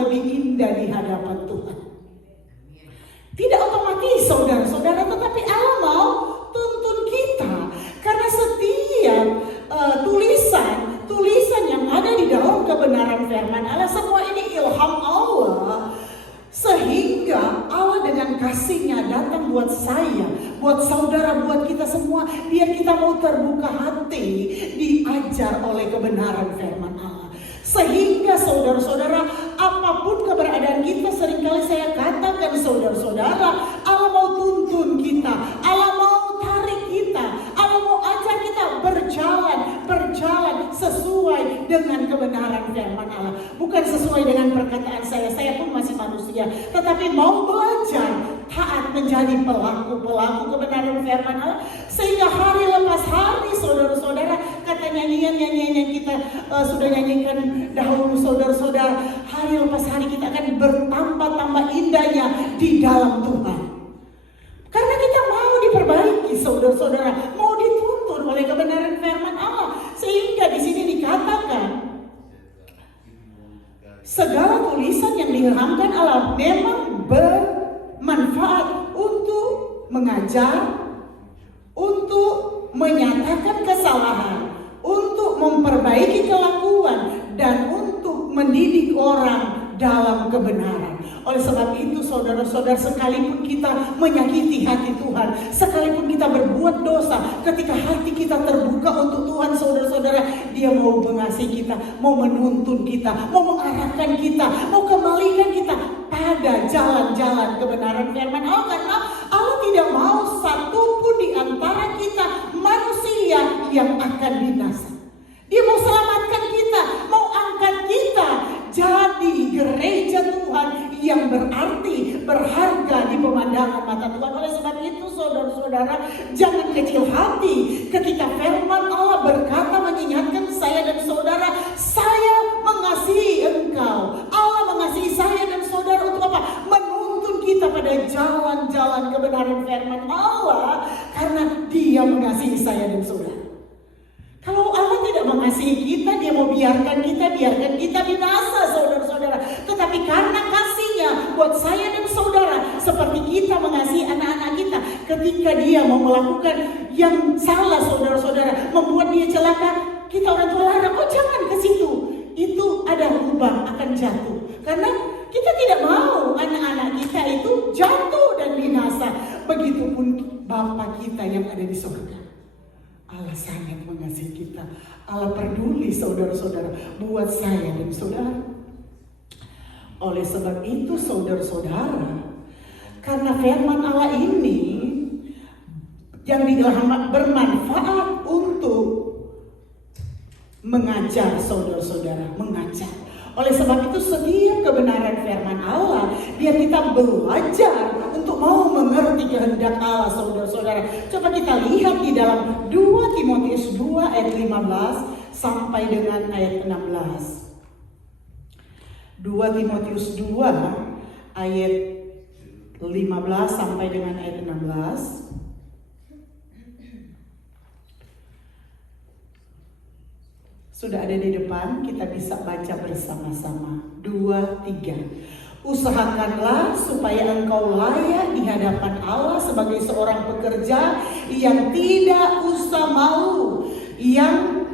lebih indah di hadapan Tuhan. Tidak otomatis saudara-saudara, tetapi Allah mau tuntun kita. Karena setiap tulisan yang ada di dalam kebenaran firman Allah, semua ini ilham Allah. Sehingga Allah dengan kasih-Nya datang buat saya, buat saudara, buat kita semua, biar kita mau terbuka hati, diajar oleh kebenaran firman Allah. Sehingga saudara-saudara, apapun keberadaan kita, seringkali saya katakan saudara-saudara, Allah mau tuntun kita, Allah mau tarik kita, Allah mau ajar kita berjalan sesuai dengan kebenaran firman Allah. Bukan sesuai dengan perkataan saya pun masih manusia, tetapi mau belajar taat menjadi pelaku kebenaran firman Allah. Sehingga hari lepas hari saudara-saudara, kata nyanyian yang kita sudah nyanyikan dahulu saudara-saudara, hari lepas hari kita akan bertambah-tambah indahnya di dalam Tuhan. Karena kita mau diperbaiki saudara-saudara, mau dituntun oleh kebenaran firman Allah. Sehingga di sini dikatakan segala tulisan yang diilhamkan Allah memang bermanfaat untuk mengajar, untuk menyatakan kesalahan, untuk memperbaiki kelakuan, dan untuk mendidik orang dalam kebenaran. Oleh sebab itu saudara-saudara, sekalipun kita menyakiti hati Tuhan, sekalipun kita berbuat dosa, ketika hati kita terbuka untuk Tuhan saudara-saudara, Dia mau mengasihi kita, mau menuntun kita, mau mengarahkan kita, mau kembalikan kita pada jalan-jalan kebenaran firman Allah. Karena Allah tidak mau satupun di antara kita manusia yang akan binasa. Dia mau selamatkan kita, mau angkat kita jadi gereja Tuhan yang berarti, berharga di pemandangan mata Tuhan. Oleh sebab itu saudara-saudara, jangan kecil hati ketika firman Allah berkata, mengingatkan saya dan saudara, saya mengasihi engkau. Allah mengasihi saya dan saudara untuk apa? Menuntun kita pada jalan-jalan kebenaran firman Allah, karena Dia mengasihi saya dan saudara. Kalau Allah tidak mengasihi kita, Dia mau biarkan kita binasa saudara-saudara. Tetapi karena kasih-Nya buat saya dan saudara, seperti kita mengasihi anak-anak kita, ketika dia mau melakukan yang salah saudara-saudara, membuat dia celaka, kita orang tua larang, oh jangan ke situ, itu ada lubang, akan jatuh. Karena kita tidak mau anak-anak kita itu jatuh dan binasa. Begitupun Bapa kita yang ada di surga. Allah sangat mengasihi kita. Allah peduli saudara-saudara buat saya dan saudara. Oleh sebab itu saudara-saudara, karena firman Allah ini yang diilhamkan bermanfaat untuk mengajar saudara-saudara, mengajar. Oleh sebab itu setiap kebenaran firman Allah, biar kita belajar untuk mau mengerti kehendak Allah saudara-saudara. Coba kita lihat di dalam 2 Timotius 2 ayat 15 sampai dengan ayat 16. 2 Timotius 2 ayat 15 sampai dengan ayat 16. Sudah ada di depan, kita bisa baca bersama-sama. 2, 3. Usahakanlah supaya engkau layak di hadapan Allah sebagai seorang pekerja yang tidak usah malu, yang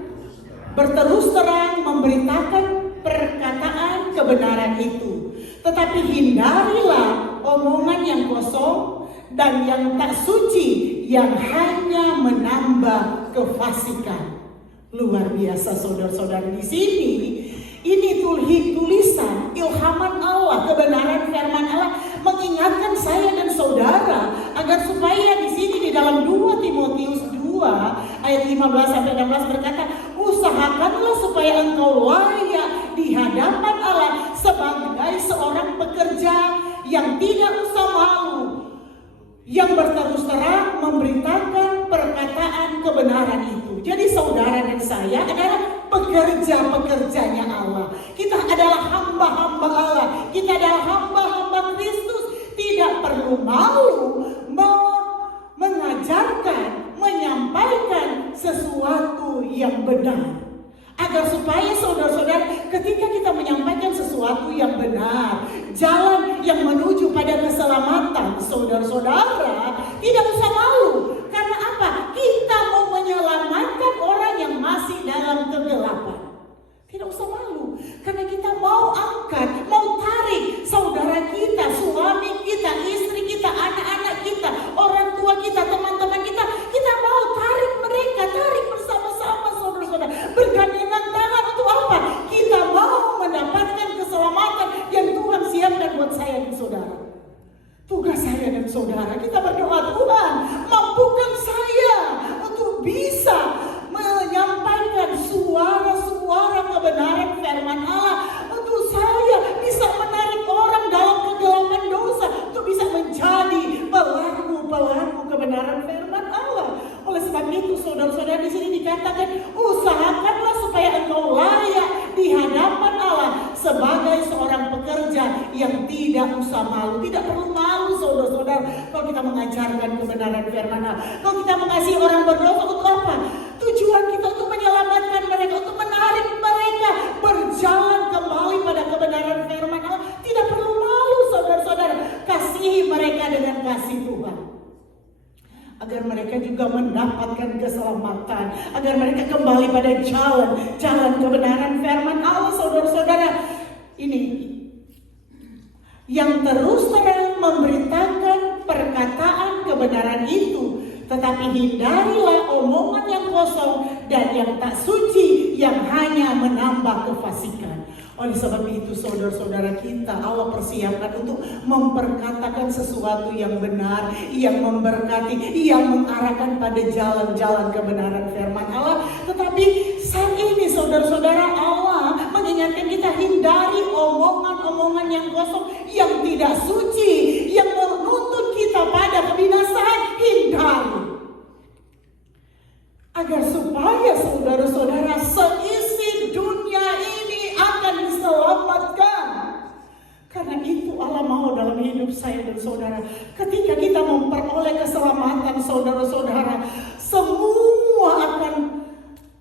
berterus terang memberitakan perkataan kebenaran itu. Tetapi hindarilah omongan yang kosong dan yang tak suci, yang hanya menambah kefasikan. Luar biasa saudara-saudara, di sini ini tulisan ilhaman Allah, kebenaran firman Allah mengingatkan saya dan saudara agar supaya di sini di dalam 2 Timotius 2 ayat 15 sampai 16 berkata, usahakanlah supaya engkau layak di hadapan Allah sebagai seorang pekerja yang tidak usah malu, yang berterus terang memberitakan perkataan kebenaran itu. Jadi saudara dan saya adalah pekerja-pekerjanya Allah. Kita adalah hamba-hamba Allah. Kita adalah hamba-hamba Kristus. Tidak perlu malu mengajarkan, menyampaikan sesuatu yang benar. Agar supaya saudara-saudara ketika kita menyampaikan sesuatu yang benar, jalan yang menuju pada keselamatan, saudara-saudara tidak usah malu. Karena apa? Kita mau menyelamatkan orang yang masih dalam kegelapan. Tidak usah malu. Karena kita mau angkat, mau tarik saudara kita, suami kita, istri kita, anak-anak kita, orang tua kita, teman-teman kita. Kita mau tarik mereka, tarik bersama-sama saudara-saudara. Bergandengan tangan untuk apa? Kita mau mendapatkan keselamatan yang Tuhan siapkan buat saya dan saudara. Tugas saya dan saudara, kita berdoa, Tuhan mampukan saya untuk bisa menyampaikan suara-suara kebenaran firman Allah. Untuk saya bisa menarik orang dalam kegelapan dosa, untuk bisa menjadi pelaku-pelaku kebenaran firman Allah. Oleh sebab itu saudara-saudara, di sini dikatakan usahakanlah supaya engkau layak di hadapan Allah sebagai seorang pekerja yang tidak usah malu. Tidak perlu malu saudara-saudara kalau kita mengajarkan kebenaran firman Allah. Kalau kita mengasihi orang berdosa, untuk apa? Tujuan kita untuk menyelamatkan mereka, untuk menarik mereka berjalan kembali pada kebenaran firman Allah. Tidak perlu malu saudara-saudara, kasihi mereka dengan kasih Tuhan. Agar mereka juga mendapatkan keselamatan, agar mereka kembali pada jalan kebenaran firman Allah. Saudara-saudara, ini yang terus terang memberitakan perkataan kebenaran itu, tetapi hindarilah omongan yang kosong dan yang tak suci yang hanya menambah kefasikan. Oleh sebab itu saudara-saudara kita, Allah persiapkan untuk memperkatakan sesuatu yang benar, yang memberkati, yang mengarahkan pada jalan-jalan kebenaran firman Allah. Tetapi saat ini saudara-saudara, Allah mengingatkan kita hindari omongan-omongan yang kosong, yang tidak suci, yang menuntut kita pada kebinasaan. Hindari. Agar supaya saudara-saudara seisi dunia ini akan diselamatkan. Karena itu Allah mau dalam hidup saya dan saudara. Ketika kita memperoleh keselamatan saudara-saudara, semua akan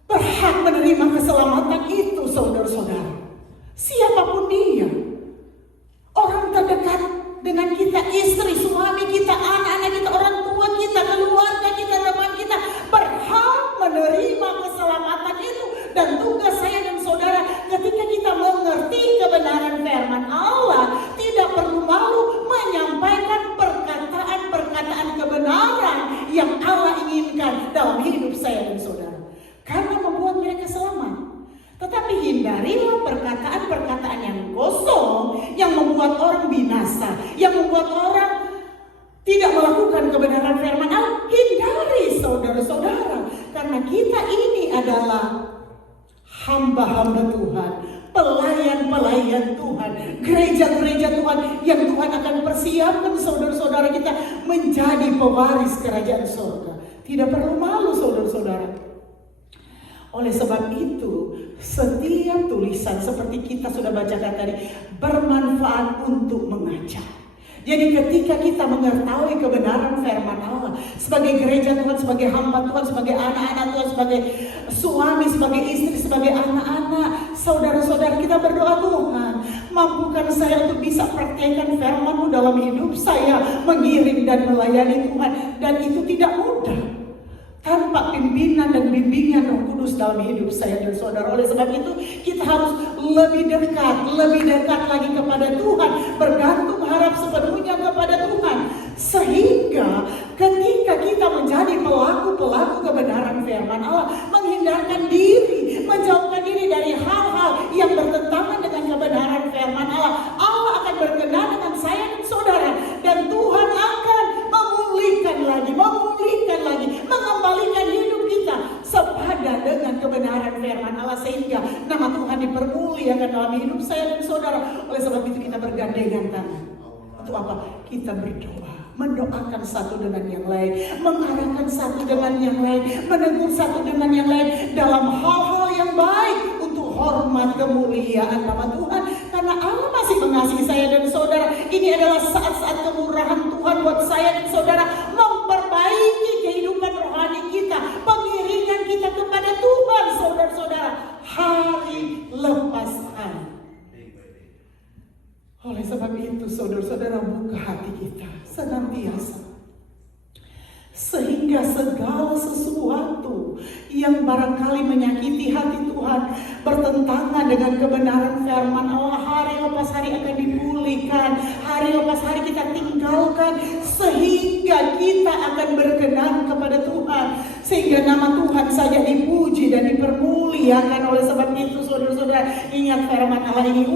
berhak menerima keselamatan itu saudara-saudara. Siapapun dia. Orang terdekat dengan kita, istri, suami kita, anak-anak kita, orang tua kita, keluarga kita, teman kita, berhak menerima keselamatan itu. Dan tugas saya dan saudara, ketika kita mengerti kebenaran firman Allah, tidak perlu malu menyampaikan perkataan-perkataan kebenaran yang Allah inginkan dalam hidup saya dan saudara, karena membuat mereka selamat. Tetapi hindarilah perkataan-perkataan yang kosong, yang membuat orang binasa, yang membuat orang tidak melakukan kebenaran firman Allah. Hindari saudara-saudara, karena kita ini adalah hamba-hamba Tuhan, pelayan-pelayan Tuhan, gereja-gereja Tuhan yang Tuhan akan persiapkan saudara-saudara kita menjadi pewaris kerajaan surga. Tidak perlu malu saudara-saudara. Oleh sebab itu, setiap tulisan seperti kita sudah bacakan tadi bermanfaat untuk mengajar. Jadi ketika kita mengetahui kebenaran firman Allah, sebagai gereja Tuhan, sebagai hamba Tuhan, sebagai anak-anak Tuhan, sebagai suami, sebagai istri, sebagai anak-anak, saudara-saudara kita berdoa, Tuhan mampukan saya untuk bisa praktekkan firman-Mu dalam hidup saya, mengiring dan melayani Tuhan. Dan itu tidak mudah tanpa pimpinan dan bimbingan Roh Kudus dalam hidup saya dan saudara. Oleh sebab itu kita harus lebih dekat lagi kepada Tuhan, bergantung harap sepenuhnya kepada Tuhan, sehingga ketika kita menjadi pelaku-pelaku kebenaran firman Allah, menghindarkan diri, menjauhkan diri dari hal-hal yang bertentangan dengan kebenaran firman Allah, Allah akan berkenan dengan saya dan saudara, dan Tuhan akan memulihkan lagi, mengembalikan hidup kita sepadan dengan kebenaran firman Allah, sehingga nama Tuhan dipermuliakan dalam hidup saya dan saudara. Oleh sebab itu kita bergandengan tangan. Untuk apa? Kita berdoa, mendoakan satu dengan yang lain, mengarahkan satu dengan yang lain, menegur satu dengan yang lain dalam hal-hal yang baik untuk hormat kemuliaan nama Tuhan. Karena Allah masih mengasihi saya dan saudara. Ini adalah saat-saat kemurahan Tuhan buat saya dan saudara, memperbaiki kehidupan rohani kita, pengiringan kita kepada Tuhan, saudara-saudara. Oleh sebab itu saudara-saudara, buka hati kita senantiasa, sehingga segala sesuatu yang barangkali menyakiti hati Tuhan, bertentangan dengan kebenaran firman Allah, hari lepas hari akan dipulihkan, hari lepas hari kita tinggalkan, sehingga kita akan berkenan kepada Tuhan, sehingga nama Tuhan saja dipuji dan dipermuliakan. Oleh sebab itu saudara-saudara, ingat firman Allah ini,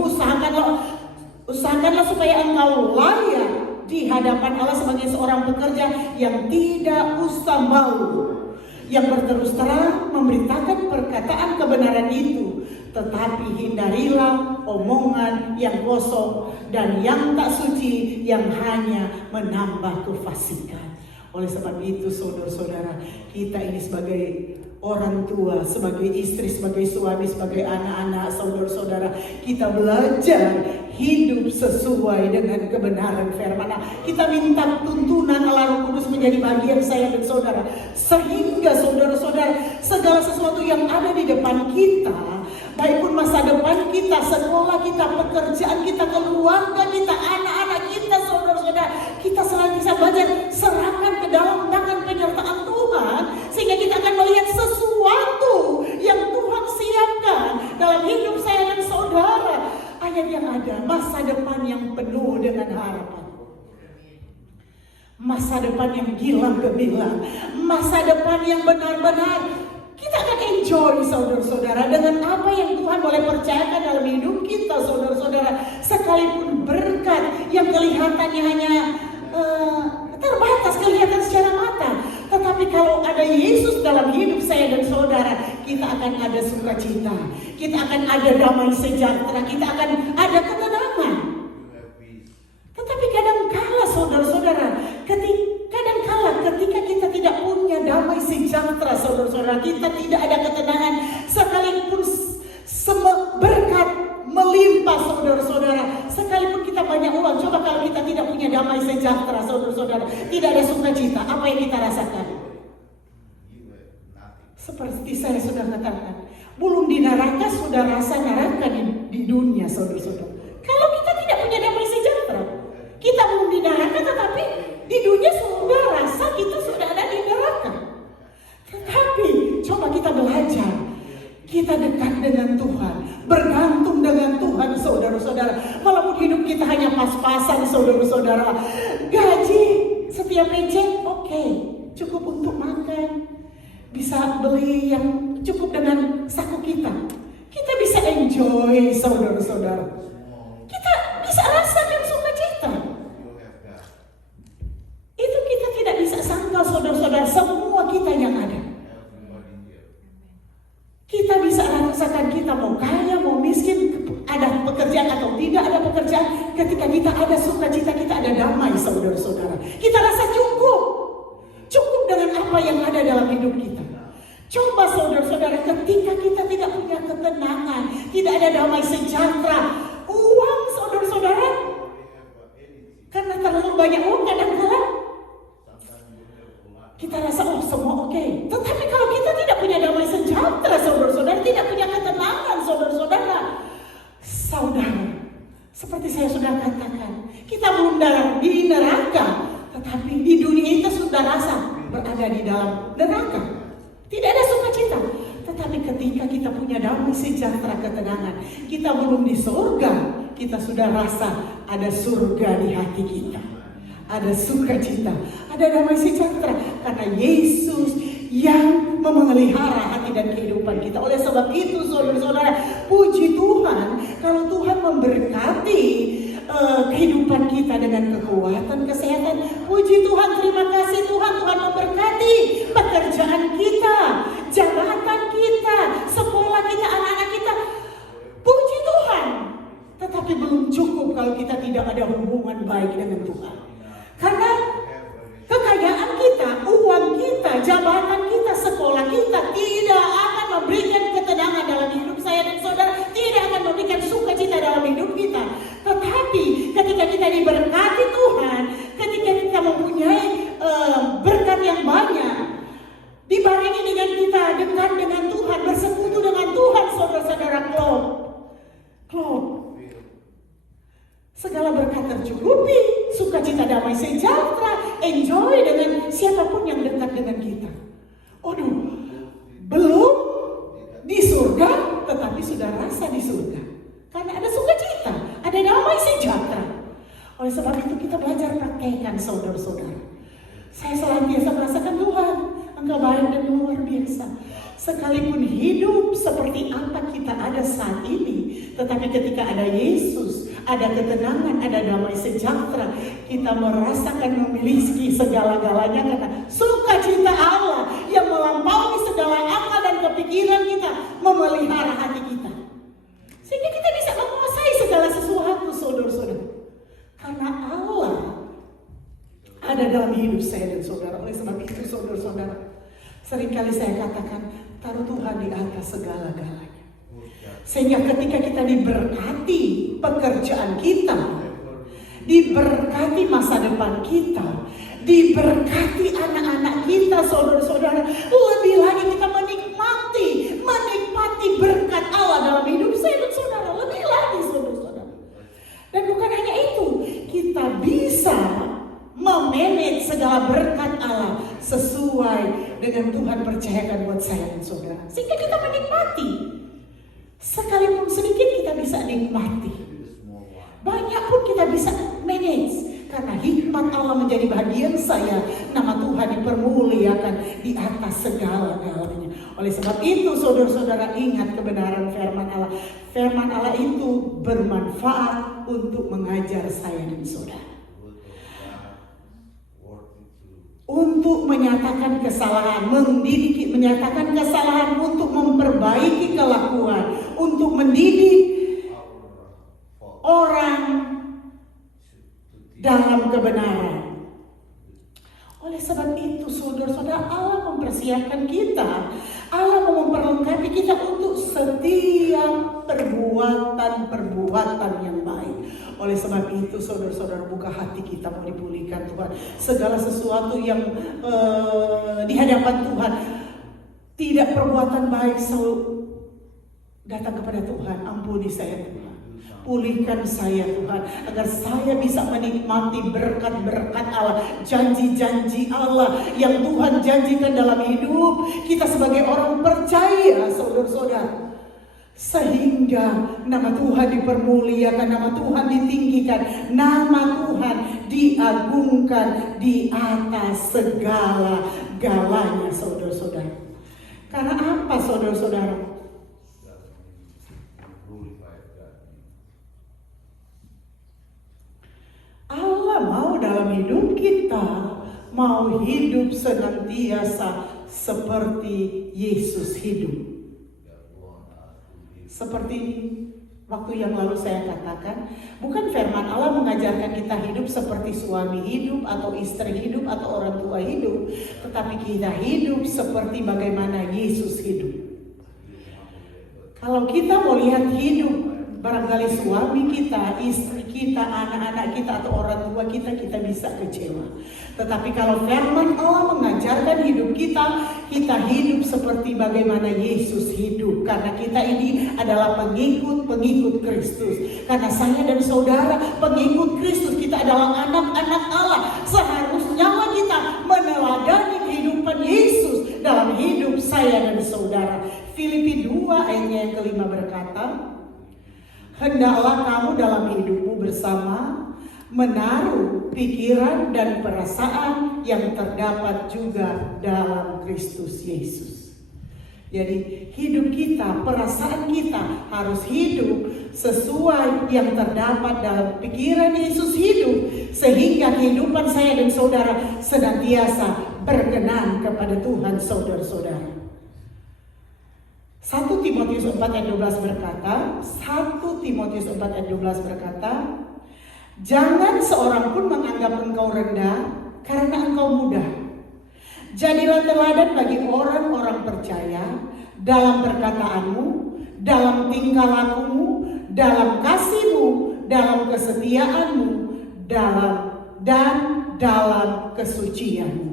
usahakanlah supaya engkau layak di hadapan Allah sebagai seorang pekerja yang tidak usah malu, yang berterus terang memberitakan perkataan kebenaran itu, tetapi hindarilah omongan yang kosong dan yang tak suci yang hanya menambah kefasikan. Oleh sebab itu saudara-saudara, kita ini sebagai orang tua, sebagai istri, sebagai suami, sebagai anak-anak, saudara-saudara, kita belajar hidup sesuai dengan kebenaran firman Allah. Kita minta tuntunan Allah Roh Kudus menjadi bagian saya dan saudara, sehingga saudara-saudara, segala sesuatu yang ada di depan kita, baik pun masa depan kita, sekolah kita, pekerjaan kita, keluarga kita, anak-anak kita, saudara-saudara, kita selalu bisa belajar serahkan ke dalam tangan penyertaan Tuhan, sehingga kita akan melihat sesuatu yang Tuhan siapkan dalam hidup saya dan saudara. Ayat yang ada, masa depan yang penuh dengan harapan, masa depan yang gilang gemilang, masa depan yang benar-benar kita akan enjoy saudara-saudara dengan apa yang Tuhan boleh percayakan dalam hidup kita saudara-saudara. Sekalipun berkat yang kelihatannya hanya terbatas, kelihatan secara mata, tetapi kalau ada Yesus dalam hidup saya dan saudara, kita akan ada sukacita, kita akan ada damai sejahtera, kita akan ada ketenangan. Tetapi kadangkala saudara-saudara, ketika kita tidak punya damai sejahtera saudara-saudara, kita tidak ada ketenangan, sekalipun berkat melimpah saudara-saudara, sekalipun kita banyak uang, coba kalau kita tidak punya damai sejahtera saudara-saudara, tidak ada sukacita, apa yang kita rasakan? Seperti saya sudah katakan, belum di neraka sudah rasa neraka di dunia saudara-saudara. Kalau kita tidak punya damai sejahtera, kita belum di neraka, tetapi di dunia sudah rasa kita sudah ada di neraka. Tetapi coba kita belajar, kita dekat dengan Tuhan, bergantung dengan Tuhan saudara-saudara. Walaupun hidup kita hanya pas-pasan saudara-saudara, gaji setiap paycheck oke, cukup untuk makan, bisa beli yang cukup dengan saku kita, kita bisa enjoy saudara-saudara, kita bisa rasakan sukacita. Itu kita tidak bisa sangka saudara-saudara, semua kita yang ada. Kita bisa rasakan kita mau kaya, mau miskin, ada pekerjaan atau tidak ada pekerjaan. Ketika kita ada sukacita, kita ada damai saudara-saudara. Kita rasa cukup dengan apa yang ada dalam hidup kita. Coba saudara-saudara, ketika kita tidak punya ketenangan, tidak ada damai sejahtera, uang saudara-saudara, karena terlalu banyak uang kadang-kadang kita rasa semua oke. Tetapi kalau kita tidak punya damai sejahtera saudara-saudara, tidak punya ketenangan saudara-saudara, seperti saya sudah katakan, kita belum di neraka, tetapi di dunia itu sudah rasa berada di dalam neraka, tidak ada sukacita. Tetapi ketika kita punya damai sejahtera, ketenangan, kita belum di surga, kita sudah rasa ada surga di hati kita, ada sukacita, ada damai sejahtera, karena Yesus yang memelihara hati dan kehidupan kita. Oleh sebab itu saudara-saudara, puji Tuhan kalau Tuhan memberkati kehidupan kita dengan kekuatan, kesehatan. Puji Tuhan, terima kasih Tuhan, Tuhan memberkati pekerjaan kita, jabatan kita, sekolah kita, anak-anak kita. Puji Tuhan. Tetapi belum cukup kalau kita tidak ada hubungan baik dengan Tuhan. Karena kekayaan kita, uang kita, jabatan kita, sekolah kita tidak akan memberikan ketenangan dalam hidup saya dan saudara, tidak akan memberikan sukacita dalam hidup kita. Tetapi ketika kita diberkati Tuhan, ketika kita mempunyai berkat yang banyak, ada rasa di surga. Karena ada sukacita, ada damai sejahtera. Oleh sebab itu kita belajar praktekkan saudara-saudara. Saya senantiasa merasakan Tuhan, Engkau baik dan luar biasa. Sekalipun hidup seperti apa kita ada saat ini, tetapi ketika ada Yesus, ada ketenangan, ada damai sejahtera, kita merasakan memiliki segala-galanya karena sukacita Allah yang melampaui segala akal dan kepikiran kita memelihara hati kita. Sehingga kita bisa menguasai segala sesuatu, saudara-saudara. Karena Allah ada dalam hidup saya dan saudara. Oleh sebab itu, saudara-saudara, seringkali saya katakan, taruh Tuhan di atas segala-galanya. Sehingga ketika kita diberkati pekerjaan kita, diberkati masa depan kita, diberkati anak-anak kita, saudara-saudara, lebih lagi kita menikmati berkat Allah dalam hidup saya dan saudara. Lebih lagi, saudara-saudara. Dan bukan hanya itu, kita bisa memanage segala berkat Allah sesuai dengan Tuhan percayakan buat saya dan saudara. Sehingga kita menikmati. Sekalipun sedikit kita bisa nikmati. Banyak pun kita bisa manage. Karena hikmat Allah menjadi bahagian saya. Nama Tuhan dipermuliakan di atas segala-galanya. Oleh sebab itu, saudara-saudara, ingat kebenaran firman Allah. Firman Allah itu bermanfaat untuk mengajar saya dan saudara. Untuk menyatakan kesalahan, mendidik, menyatakan kesalahan, untuk memperbaiki kelakuan, untuk mendidik orang dalam kebenaran. Oleh sebab itu, saudara-saudara, Allah mempersiapkan kita, Allah mau memperlengkapi kita untuk setiap perbuatan yang baik. Oleh sebab itu, saudara-saudara, buka hati kita, mau dipulihkan Tuhan. Segala sesuatu yang di hadapan Tuhan, tidak perbuatan baik selalu datang kepada Tuhan. Ampuni saya Tuhan, pulihkan saya Tuhan, agar saya bisa menikmati berkat-berkat Allah, janji-janji Allah yang Tuhan janjikan dalam hidup kita sebagai orang percaya, saudara-saudara. Sehingga nama Tuhan dipermuliakan, nama Tuhan ditinggikan, nama Tuhan diagungkan di atas segala-galanya, saudara-saudara. Karena apa, saudara-saudara? Allah mau dalam hidup kita, mau hidup senantiasa seperti Yesus hidup. Seperti waktu yang lalu saya katakan, bukan firman Allah mengajarkan kita hidup seperti suami hidup atau istri hidup atau orang tua hidup, tetapi kita hidup seperti bagaimana Yesus hidup. Kalau kita mau lihat hidup barangkali suami kita, istri kita, anak-anak kita atau orang tua kita, kita bisa kecewa. Tetapi kalau firman Allah mengajarkan hidup kita, kita hidup seperti bagaimana Yesus hidup. Karena kita ini adalah pengikut Kristus. Karena saya dan saudara pengikut Kristus, kita adalah anak-anak Allah. Seharusnya kita meneladani kehidupan Yesus dalam hidup saya dan saudara. Filipi 2 ayatnya yang kelima berkata, hendaklah kamu dalam hidupmu bersama menaruh pikiran dan perasaan yang terdapat juga dalam Kristus Yesus. Jadi hidup kita, perasaan kita harus hidup sesuai yang terdapat dalam pikiran Yesus hidup. Sehingga kehidupan saya dan saudara senantiasa berkenan kepada Tuhan, saudara-saudara. 1 Timotius 4 ayat 12 berkata, 1 Timotius 4 ayat 12 berkata, jangan seorang pun menganggap engkau rendah karena engkau muda. Jadilah teladan bagi orang-orang percaya dalam perkataanmu, dalam tingkah lakumu, dalam kasihmu, dalam kesetiaanmu, dalam kesucianmu.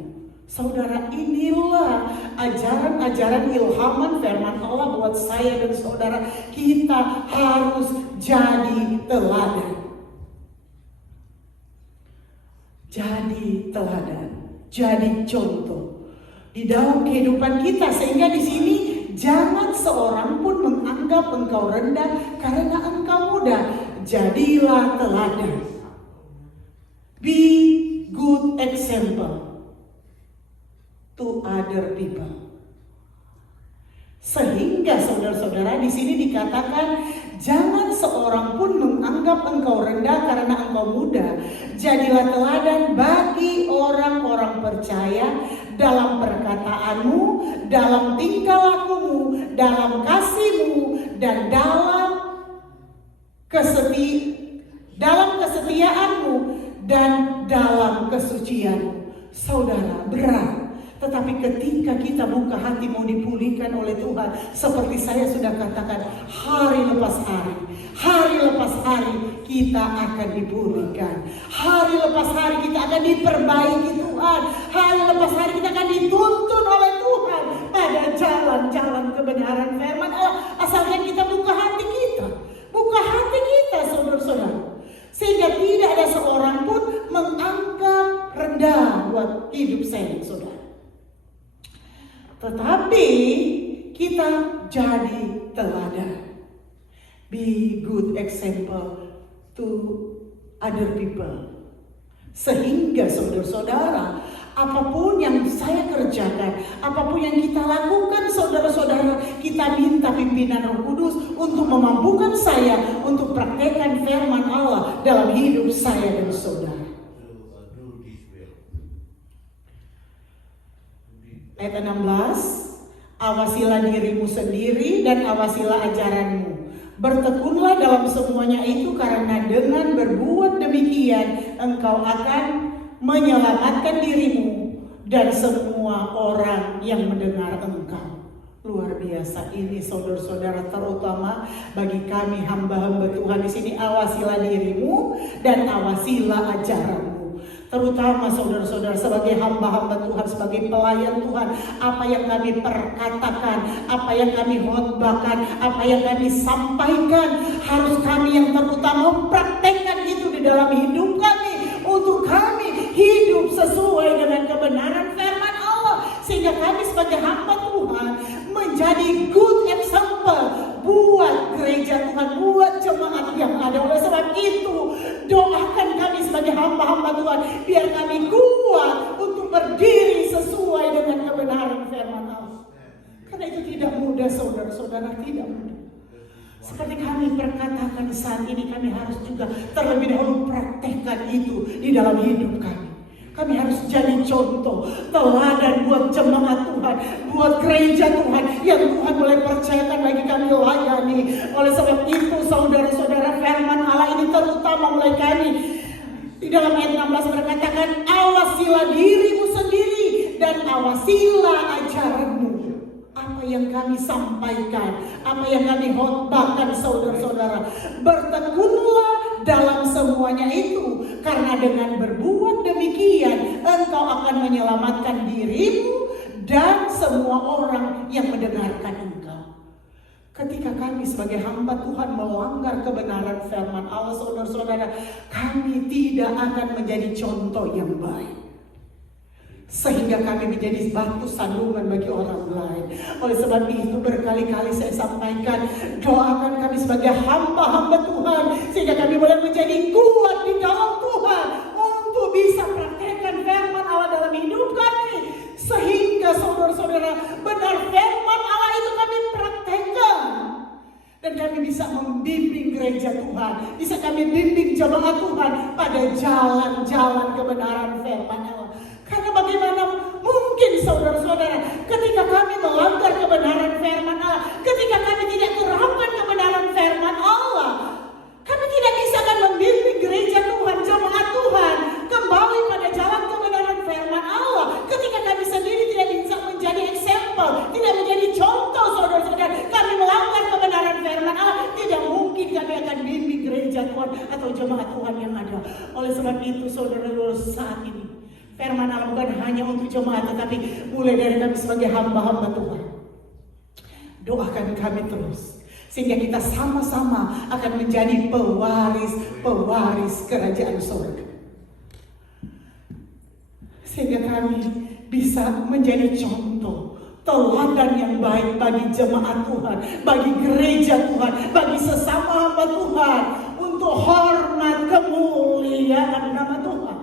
Saudara, inilah ajaran-ajaran ilhaman firman Allah buat saya dan saudara. Kita harus jadi teladan. Jadi teladan, jadi contoh di dalam kehidupan kita. Sehingga di sini jangan seorang pun menganggap menganggap engkau rendah karena engkau muda. Jadilah teladan. Be good example to other people. Sehingga saudara-saudara di sini dikatakan, jangan seorang pun menganggap engkau rendah karena engkau muda. Jadilah teladan bagi orang-orang percaya dalam perkataanmu, dalam tingkah lakumu, dalam kasihmu, dan dalam kesetiaanmu dan dalam kesucianmu. Saudara, berat. Tetapi ketika kita buka hati mau dipulihkan oleh Tuhan, seperti saya sudah katakan, hari lepas hari kita akan dipulihkan. Hari lepas hari kita akan diperbaiki Tuhan. Hari lepas hari kita akan dituntun oleh Tuhan pada jalan-jalan kebenaran firman Allah. Asalkan kita buka hati kita. Buka hati kita, saudara-saudara. Sehingga tidak ada seorang pun menganggap rendah buat hidup saya, saudara. Tetapi kita jadi teladan. Be good example to other people. Sehingga saudara-saudara, apapun yang saya kerjakan, apapun yang kita lakukan, saudara-saudara, kita minta pimpinan Roh Kudus untuk memampukan saya untuk praktekkan firman Allah dalam hidup saya dan saudara. Ayat 16, awasilah dirimu sendiri dan awasilah ajaranmu. Bertekunlah dalam semuanya itu, karena dengan berbuat demikian engkau akan menyelamatkan dirimu dan semua orang yang mendengar engkau. Luar biasa ini, saudara-saudara, terutama bagi kami hamba-hamba Tuhan di sini. Awasilah dirimu dan awasilah ajaranmu. Terutama saudara-saudara, sebagai hamba-hamba Tuhan, sebagai pelayan Tuhan, apa yang kami perkatakan, apa yang kami khotbahkan, apa yang kami sampaikan, harus kami yang terutama mempraktekkan itu di dalam hidup kami, untuk kami hidup sesuai dengan kebenaran firman Allah, sehingga kami sebagai hamba Tuhan menjadi good example buat gereja Tuhan, buat jemaat yang ada. Oleh sebab itu, doakan kami sebagai hamba-hamba Tuhan, biar kami kuat untuk berdiri sesuai dengan kebenaran firman Allah. Karena itu tidak mudah, saudara-saudara, tidak mudah. Seperti kami perkatakan saat ini, kami harus juga terlebih dahulu praktekkan itu di dalam hidup kami. Kami harus jadi contoh, teladan buat jemaat Tuhan, buat gereja Tuhan yang Tuhan mulai percayakan bagi kami layani. Oleh sebab itu, saudara-saudara, firman Allah ini terutama mulai kami di dalam ayat 16 berkatakan, awasilah dirimu sendiri dan awasilah ajaranmu. Apa yang kami sampaikan, apa yang kami khotbahkan, saudara-saudara, bertekunlah dalam semuanya itu, karena dengan berbuat demikian engkau akan menyelamatkan dirimu dan semua orang yang mendengarkan engkau. Ketika kami sebagai hamba Tuhan melanggar kebenaran firman Allah, saudara-saudara, kami tidak akan menjadi contoh yang baik, sehingga kami menjadi batu sandungan bagi orang lain. Oleh sebab itu, berkali-kali saya sampaikan, doakan kami sebagai hamba-hamba Tuhan, sehingga kami boleh menjadi kuat di dalam Tuhan untuk bisa praktekkan firman Allah dalam hidup kami, sehingga saudara-saudara, benar firman Allah itu kami praktekkan, dan kami bisa membimbing gereja Tuhan, bisa kami bimbing jemaat Tuhan pada jalan-jalan kebenaran firman Allah. Karena bagaimana mungkin, saudara-saudara, ketika kami melanggar kebenaran firman Allah, ketika kami tidak terapkan kebenaran firman Allah, kami tidak bisa akan membimbing gereja Tuhan, jemaat Tuhan kembali pada jalan kebenaran firman Allah. Ketika kami sendiri tidak bisa menjadi example, tidak menjadi contoh, saudara-saudara, kami melanggar kebenaran firman Allah, tidak mungkin kami akan bimbing gereja Tuhan atau jemaat Tuhan yang ada. Oleh sebab itu, saudara-saudara, saat ini firman Allah bukan hanya untuk jemaat, tetapi mulai dari kami sebagai hamba-hamba Tuhan. Doakan kami terus, sehingga kita sama-sama akan menjadi pewaris kerajaan surga. Sehingga kami bisa menjadi contoh, teladan yang baik bagi jemaat Tuhan, bagi gereja Tuhan, bagi sesama hamba Tuhan, untuk hormat kemuliaan nama Tuhan.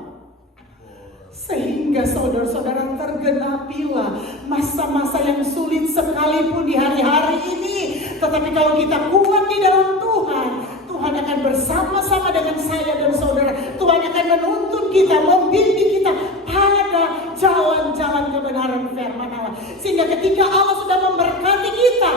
Sehingga saudara-saudara, tergenapilah masa-masa yang sulit sekalipun di hari-hari ini. Tetapi kalau kita kuat di dalam Tuhan, Tuhan akan bersama-sama dengan saya dan saudara. Tuhan akan menuntun kita, membimbing kita pada jalan-jalan kebenaran firman Allah. Sehingga ketika Allah sudah memberkati kita,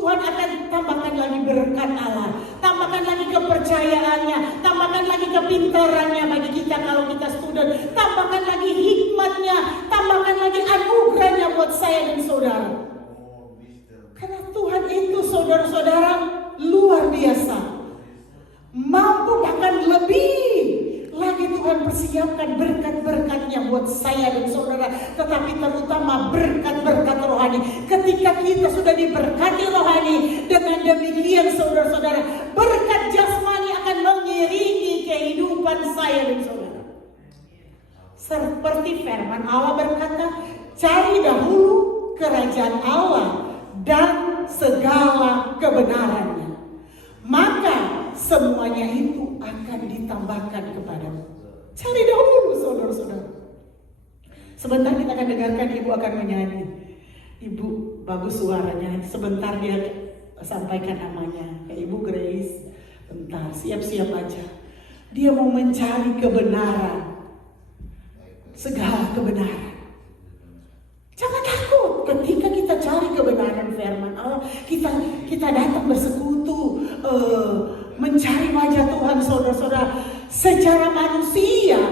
Tuhan akan tambahkan lagi berkat Allah, tambahkan lagi kepercayaannya, tambahkan lagi kepintarannya bagi kita kalau kita student, tambahkan lagi hikmatnya, tambahkan lagi anugerahnya buat saya dan saudara. Karena Tuhan itu saudara-saudara luar biasa, mampu bahkan lebih lagi Tuhan persiapkan berkat-berkatnya buat saya dan saudara. Tetapi terutama berkat-berkat rohani. Ketika kita sudah diberkati rohani, dengan demikian saudara-saudara, berkat jasmani akan mengiringi kehidupan saya dan saudara. Seperti firman Allah berkata, cari dahulu kerajaan Allah dan segala kebenarannya, maka semuanya itu akan ditambahkan kepadamu. Cari dahulu saudara-saudara. Sebentar kita akan dengarkan ibu akan menyanyi. Ibu bagus suaranya. Sebentar dia sampaikan namanya. Kayak Ibu Grace. Bentar, siap-siap aja. Dia mau mencari kebenaran. Segala kebenaran. Jangan takut ketika kita cari kebenaran firman Allah. Kita datang bersekutu, mencari wajah Tuhan saudara-saudara. Secara manusia,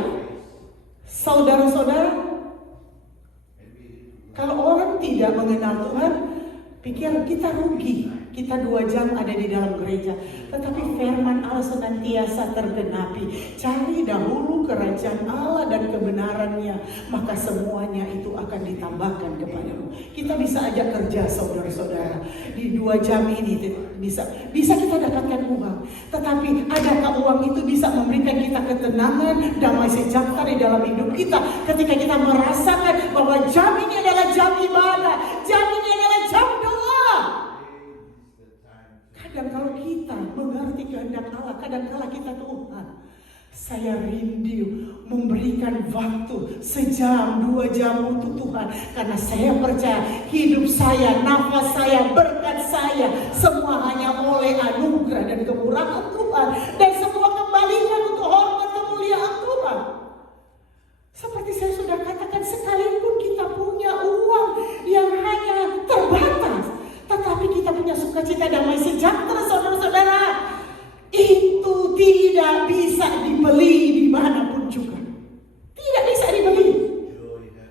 saudara-saudara, kalau orang tidak mengenal Tuhan, pikir kita rugi. Kita 2 jam ada di dalam gereja. Tetapi firman Allah senantiasa tergenapi. Cari dahulu kerajaan Allah dan kebenarannya, maka semuanya itu akan ditambahkan kepadamu. Kita bisa ajak kerja saudara-saudara. Di 2 jam ini bisa kita dapatkan uang. Tetapi adakah uang itu bisa memberikan kita ketenangan, damai sejahtera di dalam hidup kita, ketika kita merasakan bahwa jam ini adalah jam ibadah, jam ini adalah jam doa. Kadang kalau kita mengerti kehendak Allah, kadang-kala kita Tuhan, saya rindu memberikan waktu 1 jam, 2 jam untuk Tuhan. Karena saya percaya hidup saya, nafas saya, berkat saya, semua hanya oleh anugerah dan kemurahan Tuhan. Dan semua kembalikan untuk hormat kemuliaan Tuhan. Seperti saya sudah katakan, sekalipun kita punya uang yang hanya terbatas, tetapi kita punya sukacita damai sejahtera saudara-saudara, itu tidak bisa dibeli dimanapun juga. Tidak bisa dibeli.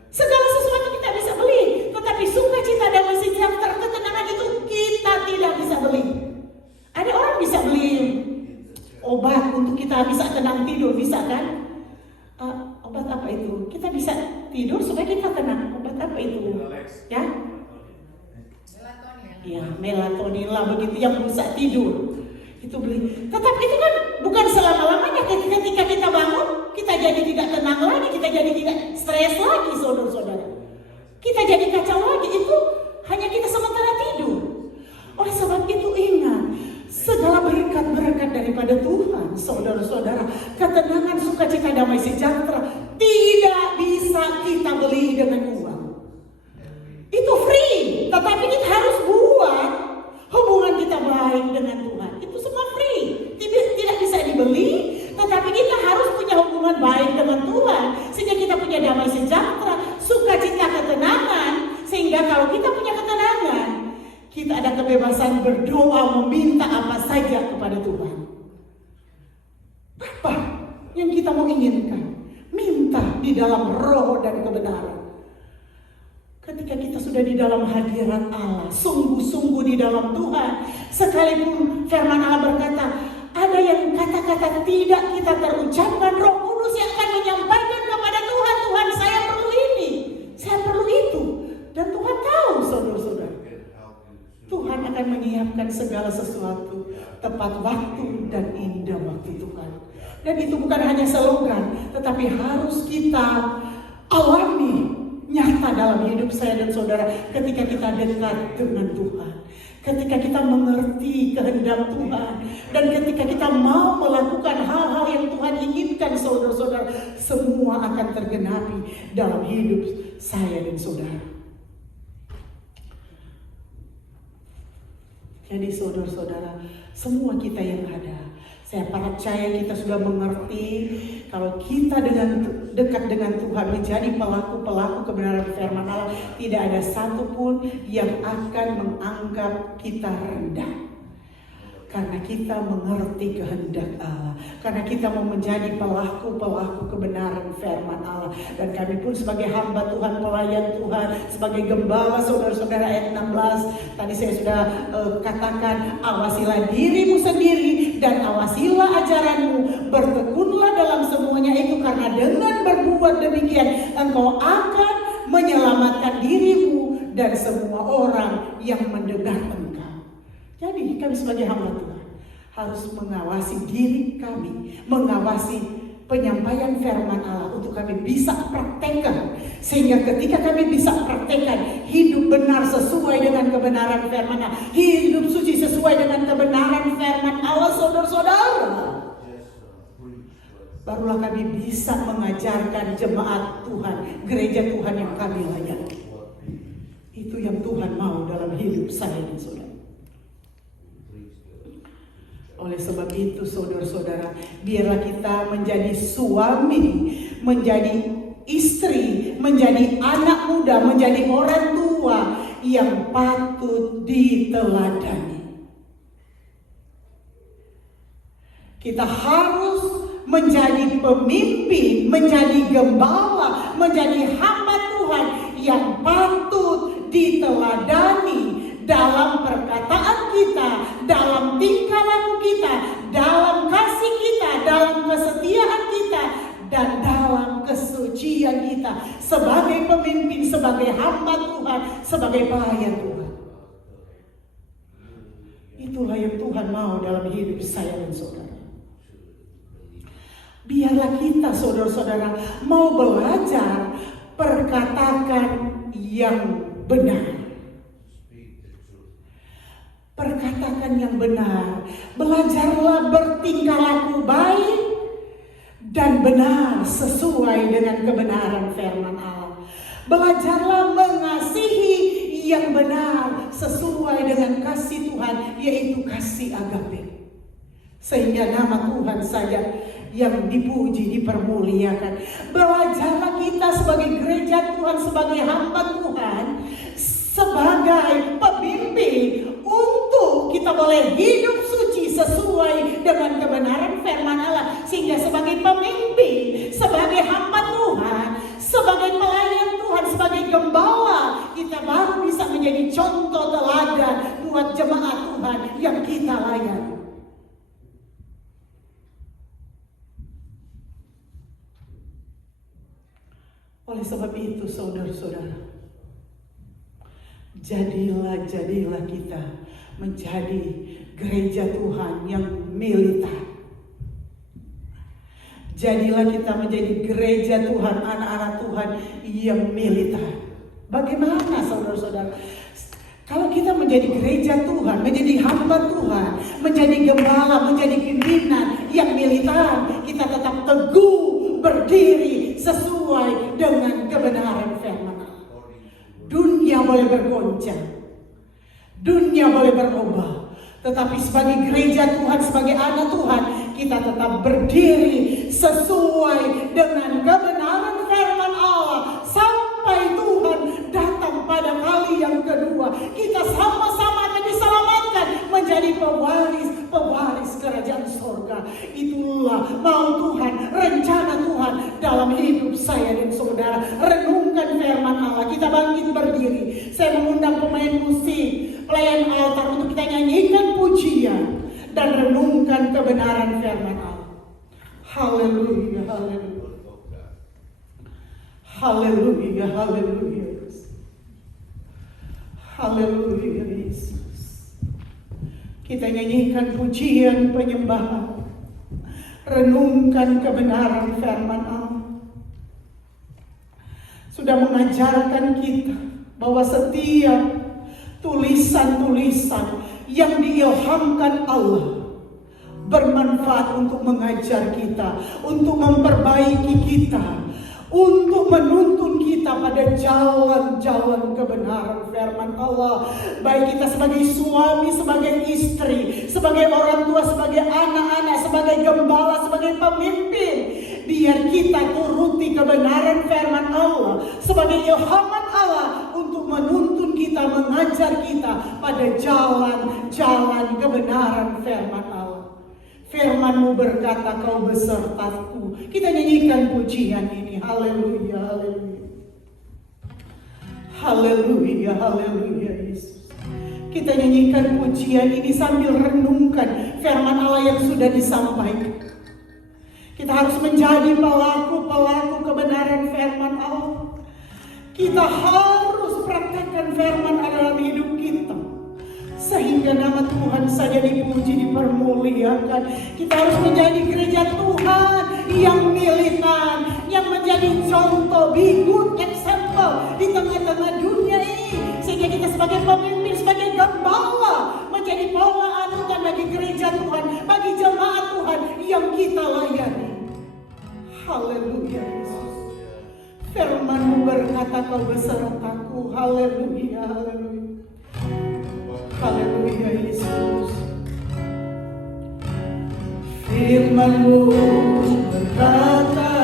Segala sesuatu kita bisa beli, tetapi sukacita damai sejahtera, ketenangan itu kita tidak bisa beli. Ada orang bisa beli obat untuk kita bisa tenang tidur, bisa kan? Obat apa itu? Kita bisa tidur supaya kita tenang. Obat apa itu? Ya? Ya, melatonin lah begitu yang bisa tidur. Itu beli. Tetapi itu kan bukan selama-lamanya. Ketika kita bangun, kita jadi tidak tenang lagi, kita jadi tidak stres lagi saudara-saudara. Kita jadi kacau lagi. Itu hanya kita sementara tidur. Oleh sebab itu ingat, segala berkat-berkat daripada Tuhan, saudara-saudara, ketenangan, sukacita, damai sejahtera tidak bisa kita beli dengan uang. Itu free, tetapi kita harus buat hubungan kita baik dengan Tuhan. Itu semua free, tidak bisa dibeli, tetapi kita harus punya hubungan baik dengan Tuhan, sehingga kita punya damai sejahtera, sukacita, ketenangan. Sehingga kalau kita punya ketenangan, kita ada kebebasan berdoa, meminta apa saja kepada Tuhan. Apa yang kita mau inginkan? Minta di dalam roh dan kebenaran. Ketika kita sudah di dalam hadirat Allah, sungguh-sungguh di dalam Tuhan, sekalipun firman Allah berkata, ada yang kata-kata tidak kita terucapkan, Roh Kudus yang akan menyampaikan kepada Tuhan, Tuhan saya perlu ini, saya perlu itu. Dan Tuhan tahu saudara-saudara, Tuhan akan menyiapkan segala sesuatu tepat waktu dan indah waktu Tuhan. Dan itu bukan hanya slogan, tetapi harus kita alami, nyata dalam hidup saya dan saudara ketika kita dekat dengan Tuhan. Ketika kita mengerti kehendak Tuhan. Dan ketika kita mau melakukan hal-hal yang Tuhan inginkan saudara-saudara. Semua akan tergenapi dalam hidup saya dan saudara. Jadi saudara-saudara, semua kita yang ada, saya percaya kita sudah mengerti kalau kita dekat dengan Tuhan menjadi pelaku-pelaku kebenaran firman Allah, tidak ada satupun yang akan menganggap kita rendah. Karena kita mengerti kehendak Allah. Karena kita mau menjadi pelaku-pelaku kebenaran firman Allah. Dan kami pun sebagai hamba Tuhan, pelayan Tuhan, sebagai gembala saudara-saudara ayat 16. Tadi saya sudah katakan, awasilah dirimu sendiri dan awasilah ajaranmu. Bertekunlah dalam semuanya itu, karena dengan berbuat demikian engkau akan menyelamatkan dirimu dan semua orang yang mendengar engkau. Jadi kami sebagai hamba Tuhan harus mengawasi diri kami, mengawasi penyampaian firman Allah untuk kami bisa praktekkan. Sehingga ketika kami bisa praktekkan hidup benar sesuai dengan kebenaran firman Allah, hidup suci sesuai dengan kebenaran firman Allah, saudara-saudara, barulah kami bisa mengajarkan jemaat Tuhan, gereja Tuhan yang kami layani. Itu yang Tuhan mau dalam hidup saya dan saudara. Oleh sebab itu saudara-saudara, biarlah kita menjadi suami, menjadi istri, menjadi anak muda, menjadi orang tua yang patut diteladani. Kita harus menjadi pemimpin, menjadi gembala, menjadi hamba Tuhan yang patut diteladani dalam perkataan kita, dalam tingkah laku kita, dalam kasih kita, dalam kesetiaan kita, dan dalam kesucian kita sebagai pemimpin, sebagai hamba Tuhan, sebagai pelayan Tuhan. Itulah yang Tuhan mau dalam hidup saya dan saudara. Biarlah kita saudara-saudara mau belajar perkatakan yang benar. Perkatakan yang benar. Belajarlah bertingkah laku baik dan benar sesuai dengan kebenaran firman Allah. Belajarlah mengasihi yang benar sesuai dengan kasih Tuhan, yaitu kasih agape. Sehingga nama Tuhan saja yang dipuji, dipermuliakan. Belajarlah kita sebagai gereja Tuhan, sebagai hamba Tuhan, sebagai pemimpin, untuk kita boleh hidup suci sesuai dengan kebenaran firman Allah. Sehingga sebagai pemimpin, sebagai hamba Tuhan, sebagai pelayan Tuhan, sebagai gembala, kita baru bisa menjadi contoh teladan buat jemaat Tuhan yang kita layani. Oleh sebab itu saudara-saudara, jadilah kita menjadi gereja Tuhan yang militan. Jadilah kita menjadi gereja Tuhan, anak-anak Tuhan yang militan. Bagaimana saudara-saudara? Kalau kita menjadi gereja Tuhan, menjadi hamba Tuhan, menjadi gembala, menjadi pimpinan yang militan, kita tetap teguh berdiri sesuai dengan kebenaran firman Allah. Dunia boleh bergoncang, dunia boleh berubah, tetapi sebagai gereja Tuhan, sebagai anak Tuhan, kita tetap berdiri sesuai dengan kebenaran firman Allah sampai Tuhan datang pada kali yang kedua. Kita sama-sama akan diselamatkan menjadi pewaris kerajaan sorga. Itulah mau Tuhan, rencana Tuhan dalam hidup saya dan saudara. Renungkan firman Allah. Kita bangkit berdiri. Saya mengundang pemain musik, pelayan altar untuk kita nyanyikan pujian dan renungkan kebenaran firman Allah. Haleluya, haleluya. Haleluya, haleluya. Haleluya Yesus. Kita nyanyikan pujian penyembahan, renungkan kebenaran firman Allah. sudah mengajarkan kita bahwa setiap tulisan-tulisan yang diilhamkan Allah bermanfaat untuk mengajar kita, untuk memperbaiki kita, untuk menuntun kita pada jalan-jalan kebenaran firman Allah. Baik kita sebagai suami, sebagai istri, sebagai orang tua, sebagai anak-anak, sebagai gembala, sebagai pemimpin, biar kita turuti kebenaran firman Allah sebagai ilhaman Allah untuk menuntun kita, mengajar kita pada jalan-jalan kebenaran firman Allah. Firman-Mu berkata, Kau besertaku. Kita nyanyikan pujian ini. Haleluya, haleluya. Haleluya, haleluya Yesus. Kita nyanyikan pujian ini sambil renungkan firman Allah yang sudah disampaikan. Kita harus menjadi pelaku-pelaku kebenaran firman Allah. Kita harus praktekkan firman Allah dalam hidup kita, sehingga nama Tuhan saja dipuji, dipermuliakan. Kita harus menjadi gereja Tuhan yang militan, yang menjadi contoh, be good example di tengah-tengah dunia ini. Sehingga kita sebagai pemimpin, sebagai gembala, menjadi pahlawan bagi gereja Tuhan, bagi jemaat Tuhan yang kita layani. Haleluya Yesus. Firman-Mu berkata, Kau besertaku. Haleluya, haleluya. Haleluya Yesus. Firman-Mu berkata,